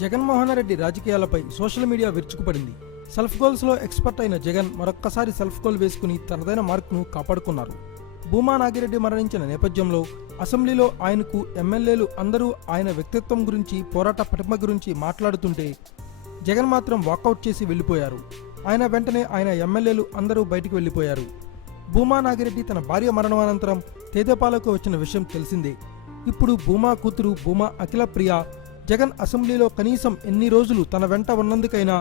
జగన్మోహన్ రెడ్డి రాజకీయాలపై social media విరుచుకుపడింది. Self గోల్స్లో ఎక్స్పర్ట్ అయిన జగన్ మరొక్కసారి సెల్ఫ్ గోల్ వేసుకుని తనదైన మార్కును కాపాడుకున్నారు. భూమా నాగిరెడ్డి మరణించిన నేపథ్యంలో అసెంబ్లీలో ఆయనకు ఎమ్మెల్యేలు అందరూ ఆయన వ్యక్తిత్వం గురించి, పోరాట పటిమ గురించి మాట్లాడుతుంటే జగన్ మాత్రం వాకౌట్ చేసి వెళ్లిపోయారు. ఆయన వెంటనే ఆయన ఎమ్మెల్యేలు అందరూ బయటికి వెళ్లిపోయారు. భూమా నాగిరెడ్డి తన భార్య మరణానంతరం తెదేపాలకు వచ్చిన విషయం తెలిసిందే. ఇప్పుడు భూమా కూతురు భూమా అఖిల ప్రియ జగన్ అసెంబ్లీలో కనీసం ఎన్ని రోజులు తన వెంట ఉన్నందుకైనా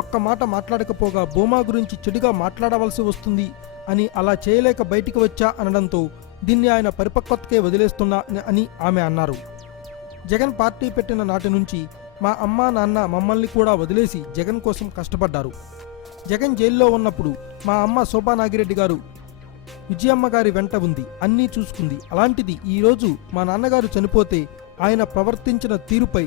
ఒక్క మాట మాట్లాడకపోగా భూమా గురించి చెడుగా మాట్లాడవలసి వస్తుంది అని, అలా చేయలేక బయటికి వచ్చా అనడంతో దీన్ని ఆయన పరిపక్వతకే వదిలేస్తున్నా అని ఆమె అన్నారు. జగన్ పార్టీ పెట్టిన నాటి నుంచి మా అమ్మ నాన్న మమ్మల్ని కూడా వదిలేసి జగన్ కోసం కష్టపడ్డారు. జగన్ జైల్లో ఉన్నప్పుడు మా అమ్మ శోభా నాగిరెడ్డి గారు విజయమ్మ గారి వెంట ఉంది, అన్నీ చూసుకుంది. అలాంటిది ఈరోజు మా నాన్నగారు చనిపోతే ఆయన ప్రవర్తించిన తీరుపై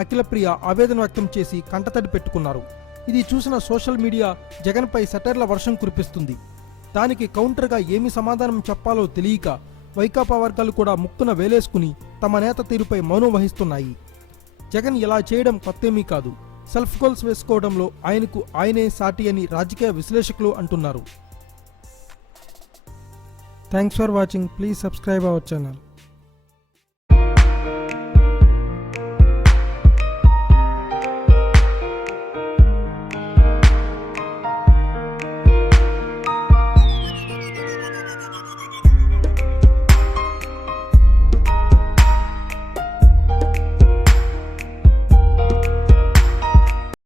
అఖిలప్రియ ఆవేదన వ్యక్తం చేసి కంటతడి పెట్టుకున్నారు. ఇది చూసిన సోషల్ మీడియా జగన్పై సెటైర్ల వర్షం కురిపిస్తుంది. దానికి కౌంటర్గా ఏమి సమాధానం చెప్పాలో తెలియక వైకాపా వర్గాలు కూడా ముక్కున వేలేసుకుని తమ నేత తీరుపై మౌనం వహిస్తున్నాయి. జగన్ ఇలా చేయడం కొత్తేమీ కాదు. సెల్ఫ్ గోల్స్ వేసుకోవడంలో ఆయనకు ఆయనే సాటి అని రాజకీయ విశ్లేషకులు అంటున్నారు. Thanks for watching. Please subscribe our channel.